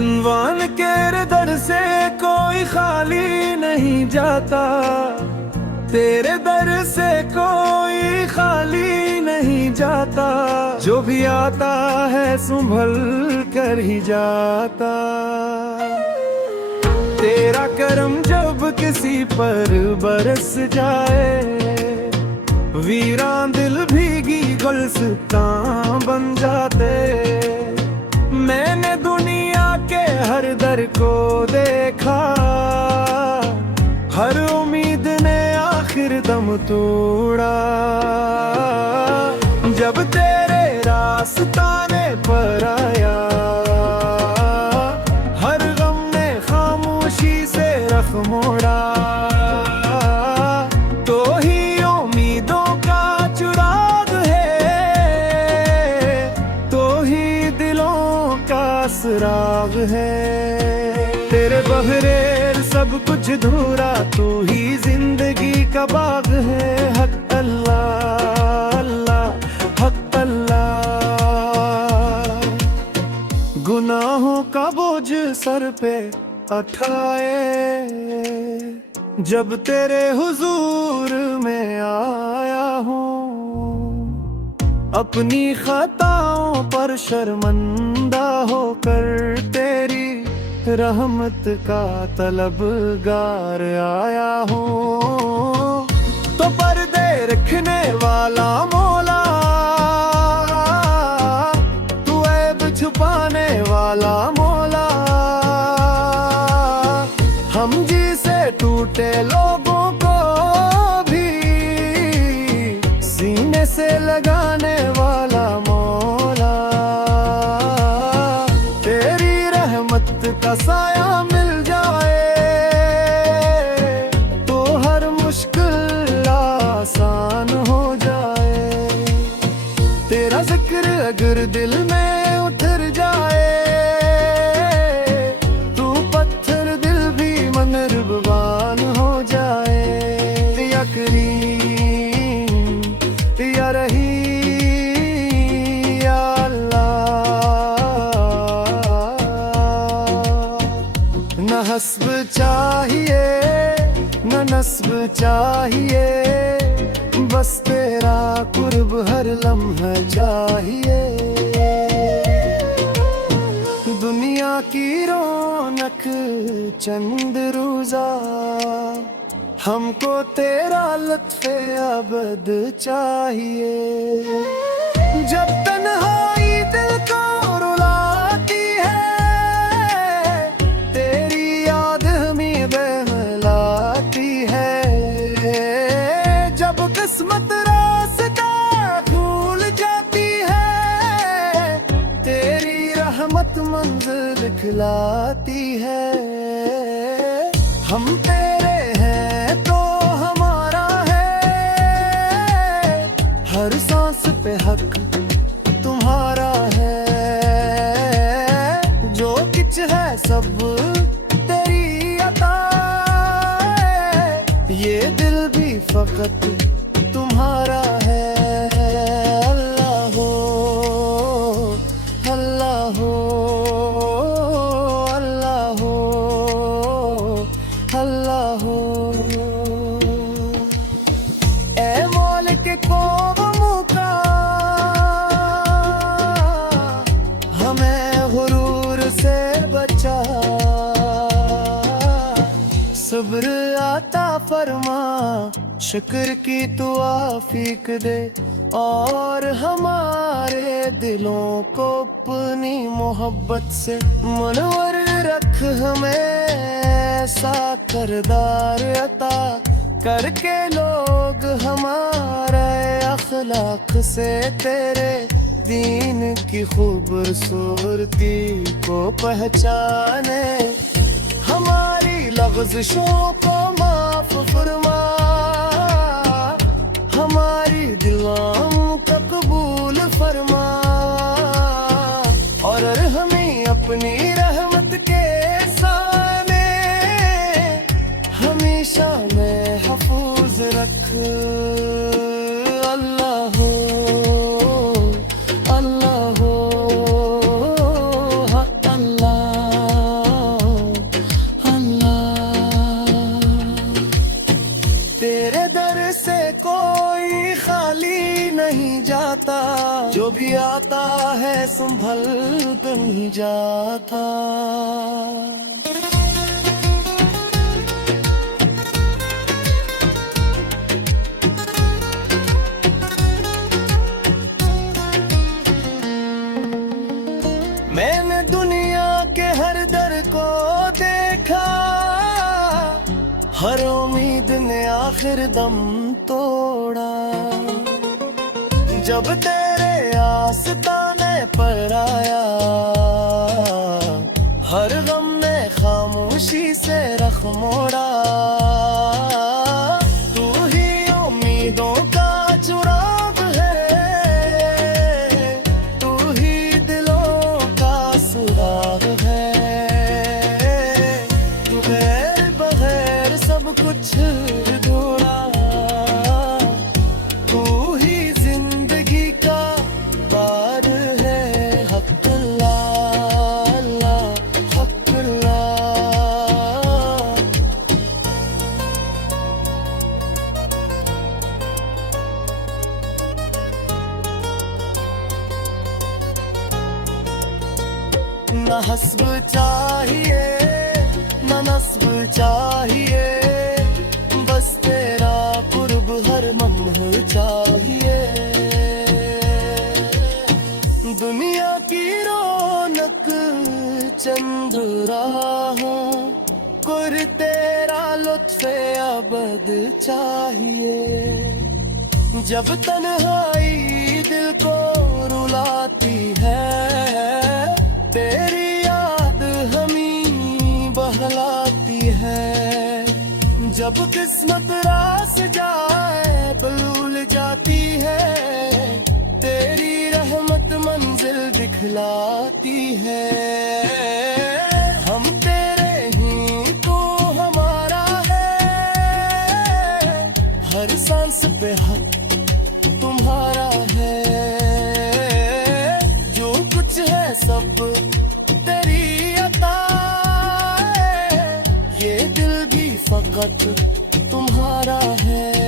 अनवान के दर से कोई खाली नहीं जाता, तेरे दर से कोई खाली नहीं जाता। जो भी आता है संभल कर ही जाता। तेरा करम जब किसी पर बरस जाए, वीरान दिल भीगी गुलस्तां बन जाते। मैंने दुनिया के हर दर को देखा, हर उम्मीद ने आखिर दम तोड़ा। जब तेरे रास्ताने पर आया, हर गम ने खामोशी से रख मोड़ा। तो ही उम्मीदों का चिराग है, तो ही दिलों का सुराग है। तेरे बगैर सब कुछ धूरा, तू ही जिंदगी का बाग है। हक अल्लाह अल्लाह हक अल्लाह। गुनाहों का बोझ सर पे उठाए, जब तेरे हुजूर में आया हूँ। अपनी खताओं पर शर्मिंदा होकर तेरी रहमत का तलबगार आया हूँ। तो पर्दे रखने वाला मौला, तू ऐब छुपाने वाला मौला। हम जी से टूटे लोगों को भी सीने से लगाने वाला मौला। तेरी रहमत का साया मिल जाए, तो हर मुश्किल आसान हो जाए। तेरा जिक्र अगर दिल में उतर जाए, तू पत्थर दिल भी मेहरबान हो जाए। या करीम या रहीम या अल्लाह। न हस्ब चाहिए न नस्ब चाहिए, बस तेरा कुर्ब हर लम्हा चाहिए। दुनिया की रौनक चंद रोजा, हमको तेरा लुत्फ़े अबद चाहिए। जब तन्हाई दिल को रुलाती है, तेरी याद हमें बहलाती है। जब किस्मत रास्ता भूल जाती है, तेरी रहमत मंजिल दिखलाती है। हम तेरे हैं तो हमारा है, हर सांस पे हक तुम्हारा है। जो कुछ है सब तेरी अता है, ये दिल भी फकत तुम्हारा है। अल्लाह हो अल्लाह हो अल्लाह हो अल्लाह हो। ए मौल के कौमों का हमें गुरूर से बचा। सब्र आता फरमा, शुक्र की तू आफीक दे। और हमारे दिलों को अपनी मोहब्बत से मुनव्वर रख। हमें ऐसा करदार अता करके लोग हमारे अखलाक से तेरे दीन की खूबसूरती को पहचाने। हमारी लफ्ज़ों को माफ फरमा, हमारी दुआओं को कबूल फरमा। और हमें अपनी रहमत के सामने हमेशा महफूज रख। अल्लाह हो अल्लाह हो अल्लाह। आता है संभल कर नहीं जाता। मैंने दुनिया के हर दर को देखा, हर उम्मीद ने आखिर दम तोड़ा। जब तेरे आस्ताने पर आया, हर गम ने खामोशी से रख मोड़ा। तू ही उम्मीदों का चुराग है, तू ही दिलों का सुराग है। तू गैर बगैर सब कुछ ढूंढा, तू ही जिंदगी का बार है। हक अल्लाह, अल्लाह, हक अल्लाह। न हस्ब चाहिए न नस्ब चाहिए, बस तेरा कुर्ब हर लम्हे चाहिए। दुनिया की रौनक चंद राहों, कुर तेरा लुत्फ़े अबद चाहिए। जब तन्हाई दिल को रुलाती है, तेरी याद हमें बहलाती है। जब किस्मत रास जाए भूल जाती है, तेरी रहमत मंजिल दिखलाती है। हम तेरे ही तू हमारा है, हर सांस पे हक तुम्हारा है। जो कुछ है सब तेरी अता है, ये दिल भी फकत तुम्हारा है।